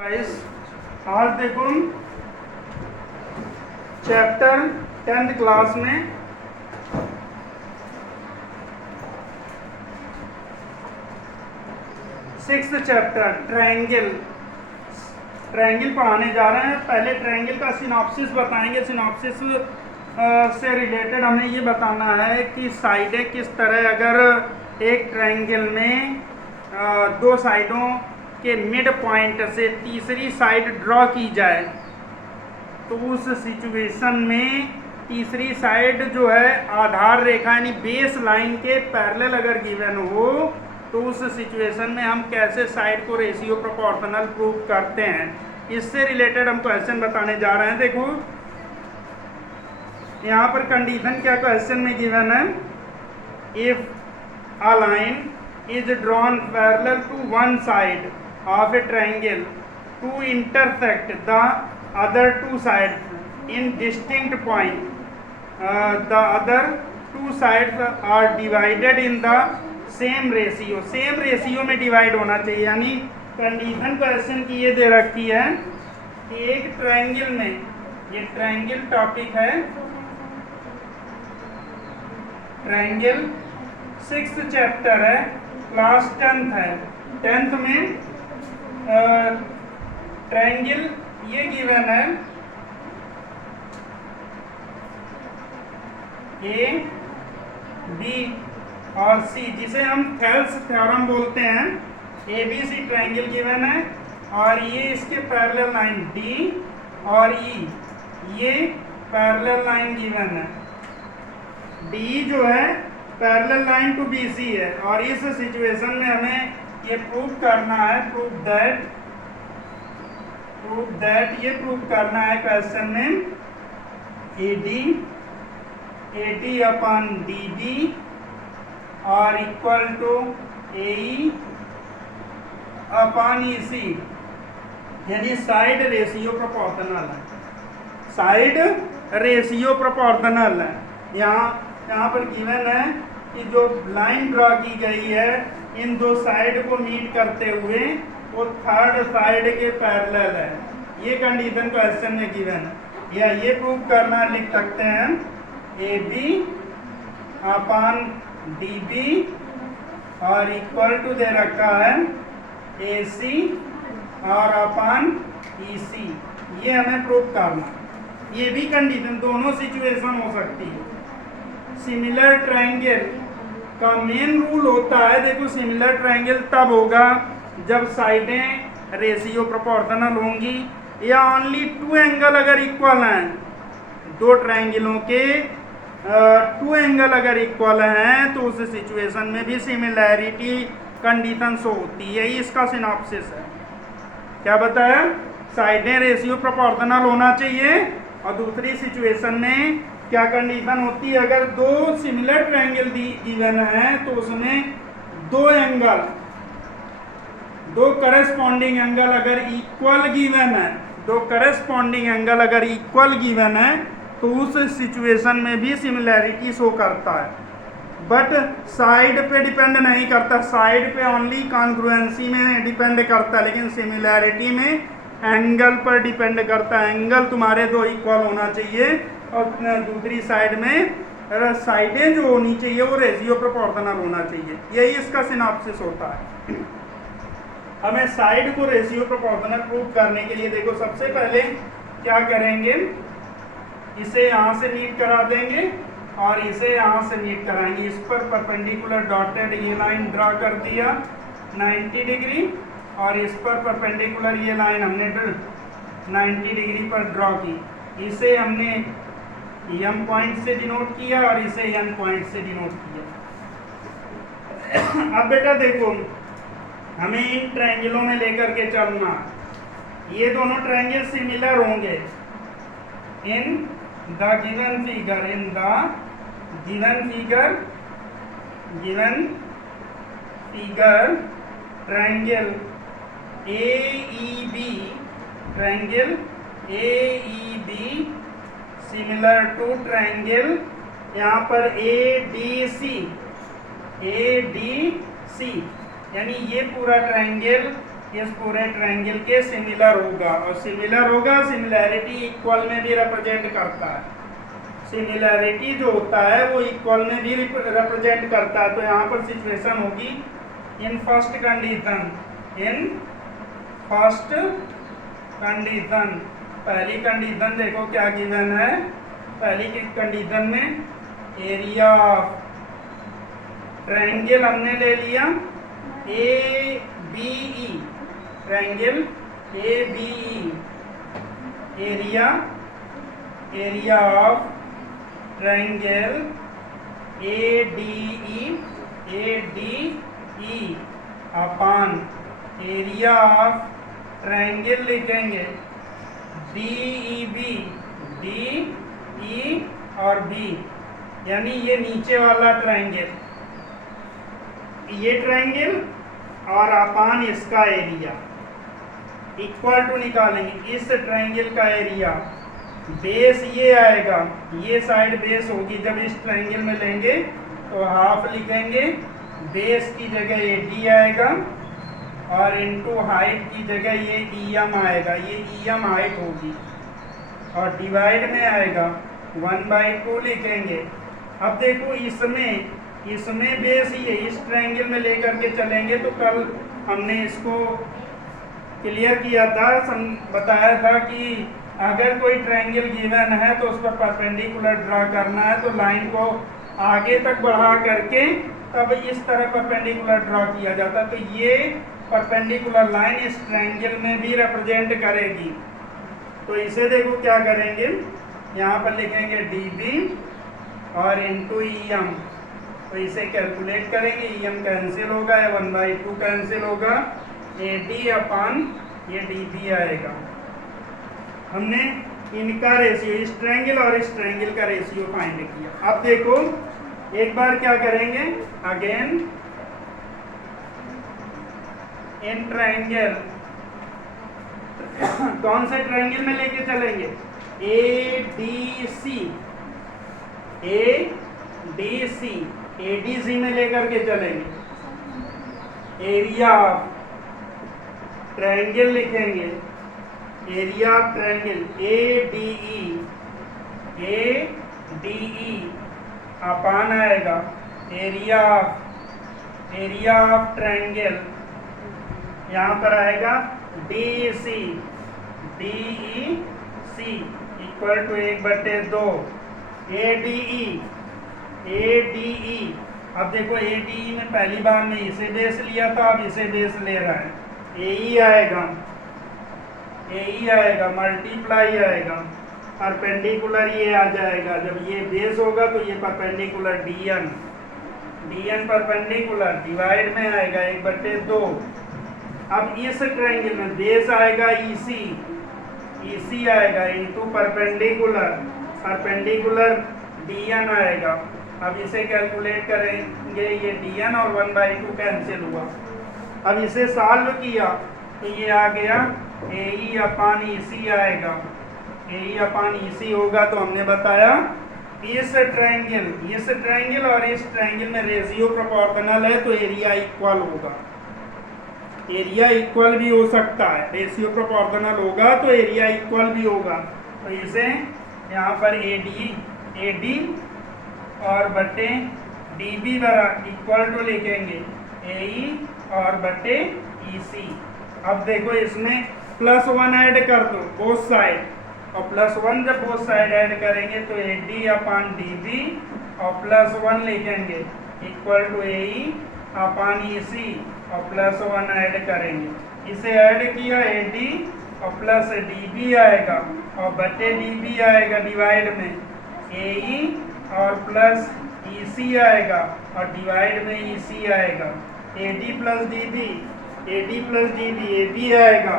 Guys, आज देखो chapter 10th class में सिक्स्थ चैप्टर ट्रायंगल पढ़ाने जा रहे हैं। पहले ट्रायंगल का सिनॉप्सिस बताएंगे। सिनॉप्सिस से रिलेटेड हमें ये बताना है कि साइडें किस तरह, अगर एक ट्रायंगल में दो साइडों के मिड पॉइंट से तीसरी साइड ड्रॉ की जाए तो उस सिचुएशन में तीसरी साइड जो है आधार रेखा यानी बेस लाइन के पैरेलल अगर गिवन हो तो उस सिचुएशन में हम कैसे साइड को रेशियो प्रोपोर्शनल प्रूव करते हैं। इससे रिलेटेड हम क्वेश्चन बताने जा रहे हैं। देखो यहाँ पर कंडीशन क्या क्वेश्चन में गिवन है, if a line is drawn parallel to one side of a triangle to intersect the other two sides in distinct point, the other two sides are divided in the same ratio। Same ratio में divide होना चाहिए। यानी condition question की ये दे रखी है कि एक ट्रायंगल में, ये ट्रायंगल टॉपिक है, ट्रायंगल 6th चैप्टर है, क्लास 10th है। 10th में ट्रायंगल ये गिवन है ए बी और सी, जिसे हम थेल्स थ्योरम बोलते हैं। A B C triangle given है और ये इसके पैरेलल लाइन डी और ई, ये पैरेलल लाइन गिवन है। डी जो है parallel line to B C है और इस सिचुएशन में हमें ये प्रूव करना है, प्रूव दैट ये प्रूव करना है क्वेश्चन में A D upon D B और equal to A E upon E C, यानी साइड रेशियो प्रोपोर्शनल है। साइड रेशियो प्रोपोर्शनल है। यहाँ पर गिवन है कि जो लाइन ड्रॉ की गई है इन दो साइड को मीट करते हुए वो थर्ड साइड के पैरेलल है। ये कंडीशन क्वेश्चन में गिवन है। या ये प्रूव करना लिख सकते हैं A B upon D B और इक्वल टू दे रखा है ए सी और अपॉन ई सी। ये हमें प्रूव करना। ये भी कंडीशन, दोनों सिचुएशन हो सकती है। सिमिलर ट्रायंगल का मेन रूल होता है, देखो सिमिलर ट्रायंगल तब होगा जब साइडें रेशियो प्रोपोर्शनल होंगी या ओनली टू एंगल अगर इक्वल हैं। दो ट्रायंगलों के टू एंगल अगर इक्वल हैं तो उस सिचुएशन में भी सिमिलैरिटी कंडीशन शो होती है। इसका सिनॉप्सिस है। क्या बताया, साइडें रेशियो प्रोपोर्शनल होना चाहिए और दूसरी सिचुएशन में क्या कंडीशन होती है, अगर दो सिमिलर ट्रायंगल गिवन है तो उसमें दो एंगल, दो करस्पॉन्डिंग एंगल अगर इक्वल गिवन है, दो करस्पॉन्डिंग एंगल अगर इक्वल गिवन है तो उस सिचुएशन में भी सिमिलैरिटी शो करता है। बट साइड पे डिपेंड नहीं करता, साइड पे ओनली कॉन्ग्रुएंसी में डिपेंड करता है, लेकिन सिमिलैरिटी में एंगल पर डिपेंड करता है। एंगल तुम्हारे दो इक्वल होना चाहिए और दूसरी साइड में साइडें जो होनी चाहिए वो रेशियो प्रोपोर्शनल होना चाहिए। यही इसका सिनॉप्सिस होता है। हमें साइड को रेशियो प्रोपोर्शनल प्रूव करने के लिए देखो सबसे पहले क्या करेंगे, इसे यहाँ से मीट करा देंगे और इसे यहाँ से मीट कराएंगे। इस पर परपेंडिकुलर डॉटेड ये लाइन ड्रा कर दिया 90 डिग्री और इस पर परपेंडिकुलर ये लाइन हमने 90 डिग्री पर ड्रॉ की। इसे हमने एम पॉइंट से डिनोट किया और इसे एन पॉइंट से डिनोट किया। अब बेटा देखो, हमें इन ट्रायंगलों में लेकर के चलना। ये दोनों ट्रायंगल सिमिलर होंगे in the given figure triangle AEB similar to triangle, यहाँ पर ADC, यानी ये पूरा ट्रायंगल इस पूरे ट्रायंगल के सिमिलर होगा, और सिमिलर होगा सिमिलैरिटी इक्वल में भी रिप्रेजेंट करता है। सिमिलैरिटी जो होता है वो इक्वल में भी रिप्रेजेंट करता है। तो यहाँ पर सिचुएशन होगी इन फर्स्ट कंडीशन, पहली कंडीशन देखो क्या गिवन है। पहली कंडीशन में एरिया ऑफ ट्रायंगल हमने ले लिया A B E, triangle A B E, area of triangle A D E upon area of triangle लिखेंगे डी ई और बी, यानी ये नीचे वाला ट्रायंगल, ये ट्रायंगल और अपान इसका एरिया इक्वल टू निकालेंगे। इस ट्रायंगल का एरिया बेस ये आएगा, ये साइड बेस होगी, जब इस ट्रायंगल में लेंगे तो हाफ लिखेंगे, बेस की जगह ए डी आएगा और इनटू हाइट की जगह ये ई एम आएगा, ये ई एम हाइट होगी और डिवाइड में आएगा 1/2 लिखेंगे। अब देखो इसमें बेस ये इस ट्रायंगल में लेकर के चलेंगे, तो कल हमने इसको क्लियर किया था, बताया था कि अगर कोई ट्रायंगल गिवन है तो उस पर परपेंडिकुलर ड्रा करना है, तो लाइन को आगे तक बढ़ा करके तब इस तरह परपेंडिकुलर ड्रा किया जाता है। तो ये परपेंडिकुलर लाइन इस ट्रायंगल में भी रिप्रेजेंट करेगी। तो इसे देखो क्या करेंगे, यहाँ पर लिखेंगे डी बी और इनटू ई एम, तो इसे कैलकुलेट करेंगे, ई एम कैंसिल होगा, 1/2 कैंसिल होगा, ए डी अपान ये डी बी आएगा। हमने इनका रेशियो, इस ट्रायंगल और इस ट्रायंगल का रेशियो फाइंड किया। अब देखो एक बार क्या करेंगे, अगेन इन ट्रायंगल कौन से ट्रायंगल में लेके चलेंगे, ए डी सी में लेकर के चलेंगे। एरिया ऑफ ट्रायंगल लिखेंगे, area of triangle A D E upon आएगा एरिया ऑफ ट्रायंगल, यहाँ पर आएगा D E C equal to 1/2 A D E. अब देखो ए डी ई में पहली बार में इसे बेस लिया था, अब इसे बेस ले रहा है, ए ई आएगा मल्टीप्लाई आएगा, परपेंडिकुलर ये आ जाएगा, जब ये बेस होगा तो ये perpendicular D N perpendicular divide में आएगा 1/2। अब इस ट्रायंगल में बेस आएगा ई सी आएगा इनटू परपेंडिकुलर डी एन आएगा। अब इसे कैलकुलेट करेंगे, ये डी एन और 1/2 कैंसिल हुआ। अब इसे सॉल्व किया तो ये आ गया ए ई अपान ई सी आएगा, ए ई अपान ई सी होगा। तो हमने बताया इस ट्रायंगल और इस ट्रायंगल में रेशियो प्रोपोर्शनल है, तो एरिया इक्वल होगा। एरिया इक्वल भी हो सकता है, रेशियो प्रोपोर्शनल होगा तो एरिया इक्वल भी होगा। तो इसे यहाँ पर ए डी और बटे डी बी इक्वल टू लिखेंगे ए ई और बटे ई सी। अब देखो इसमें +1 ऐड कर दो बोथ साइड, और +1 जब बोथ साइड ऐड करेंगे तो A D upon D B और +1 लिखेंगे इक्वल टू ए ई अपान ई सी और +1 ऐड करेंगे। इसे ऐड किया ए डी और प्लस डी बी आएगा और बटे डी बी आएगा डिवाइड में ए ई और प्लस ई सी आएगा और डिवाइड में ई सी आएगा। A D plus D B A B आएगा,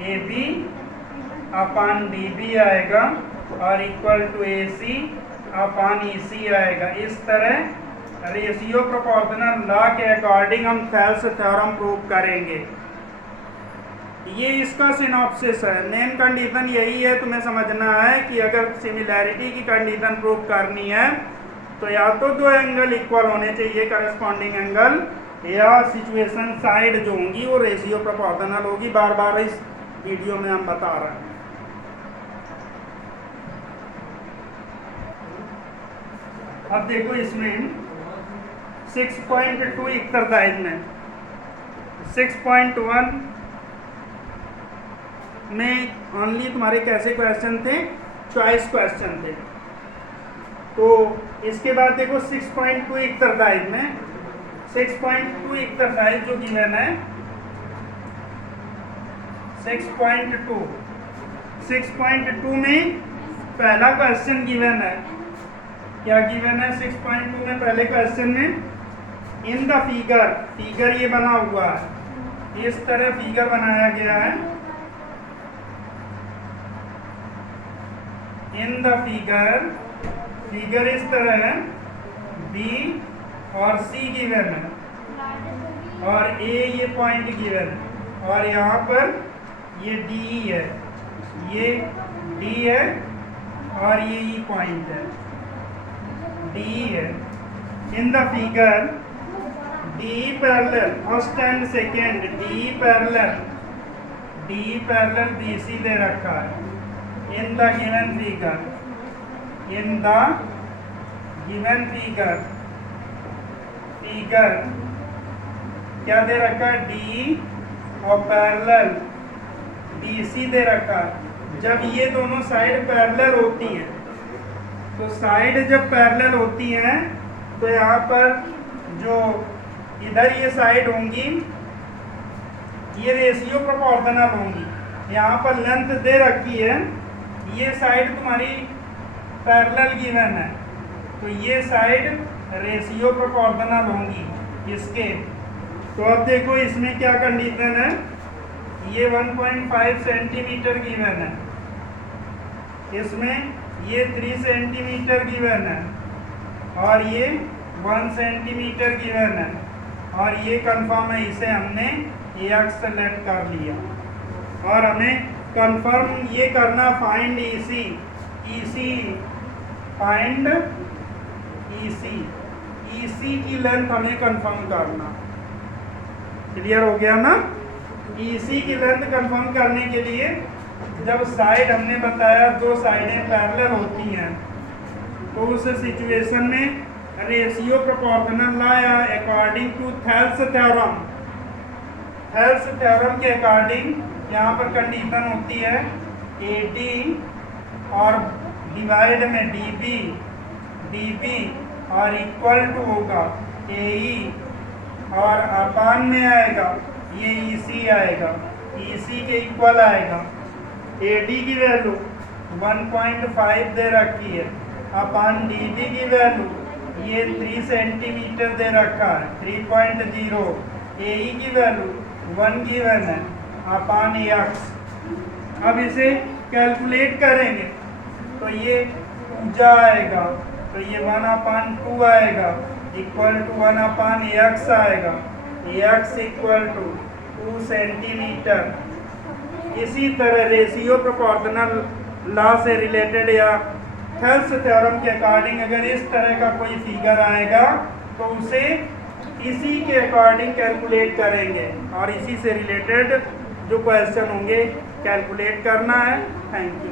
A B upon D B आएगा और equal to A C upon E C आएगा। इस तरह रेशियो प्रोपोर्शनल लॉ के अकॉर्डिंग हम थेल्स थ्योरम प्रूव करेंगे। ये इसका सिनॉप्सिस है। मेन कंडीशन यही है, तुम्हें समझना है कि अगर सिमिलैरिटी की कंडीशन प्रूव करनी है तो या तो दो एंगल इक्वल होने चाहिए करस्पॉन्डिंग एंगल, या सिचुएशन साइड जो होंगी वो रेशियो प्रोपोर्शनल होगी। बार बार इस वीडियो में हम बता रहे हैं। अब देखो इसमें 6.2 एक्सरसाइज में 6.1 में ओनली तुम्हारे कैसे क्वेश्चन थे, चॉइस क्वेश्चन थे। तो इसके बाद देखो 6.2 एक्सरसाइज में 6.2 एक्सरसाइज जो गिवन है 6.2 में पहला क्वेश्चन गिवन है। क्या गिवन है 6.2 में? पहले क्वेश्चन में इन द फिगर ये बना हुआ है, इस तरह फिगर बनाया गया है। इन द फिगर इस तरह है, बी और सी गिवन है और ए ये पॉइंट गिवन है और यहाँ पर ये डी है, ये डी है और ये ई पॉइंट है, डी है। In the figure D parallel first and second, D parallel B C दे रखा है। इन द गिवन फिगर क्या दे रखा है? डी और पैरेलल डी सी दे रखा है। जब ये दोनों साइड पैरेलल होती हैं, तो साइड जब पैरेलल होती हैं तो यहाँ पर जो इधर ये साइड होंगी ये रेशियो प्रोपोर्शनल होंगी। यहाँ पर लेंथ दे रखी है, ये साइड तुम्हारी पैरेलल गिवन है तो ये साइड रेशियो प्रोपोर्शनल होंगी इसके। तो अब देखो इसमें क्या कंडीशन है, ये 1.5 सेंटीमीटर गिवन है, इसमें ये 3 सेंटीमीटर गिवन है और ये 1 सेंटीमीटर गिवन है और ये कंफर्म है, इसे हमने एक्स सेलेक्ट कर लिया। और हमें कंफर्म ये करना, फाइंड ईसी की लेंथ हमें कंफर्म करना। क्लियर हो गया ना? ईसी की लेंथ कंफर्म करने के लिए जब साइड हमने बताया दो साइडें पैरेलल होती हैं तो उस सिचुएशन में रेशियो प्रोपोर्शनल लाया अकॉर्डिंग टू थेल्स थ्योरम के अकॉर्डिंग। यहाँ पर कंडीशन होती है AD और डिवाइड में DB और इक्वल टू होगा AE और अपान में आएगा ये EC आएगा, EC के इक्वल आएगा। AD की वैल्यू 1.5 दे रखी है, अपान DB की वैल्यू ये 3 सेंटीमीटर दे रखा है 3.0, AE की वैल्यू 1 गिवन है अपान x। अब इसे कैलकुलेट करेंगे तो ये 2 आएगा, तो ये 1/2 आएगा इक्वल टू 1/x आएगा, x इक्वल टू 2 सेंटीमीटर। इसी तरह रेशियो प्रोपोर्शनल लॉ से रिलेटेड या थेल्स थ्योरम के अकॉर्डिंग अगर इस तरह का कोई फिगर आएगा तो उसे इसी के अकॉर्डिंग कैलकुलेट करेंगे और इसी से रिलेटेड जो क्वेश्चन होंगे कैलकुलेट करना है। Thank you.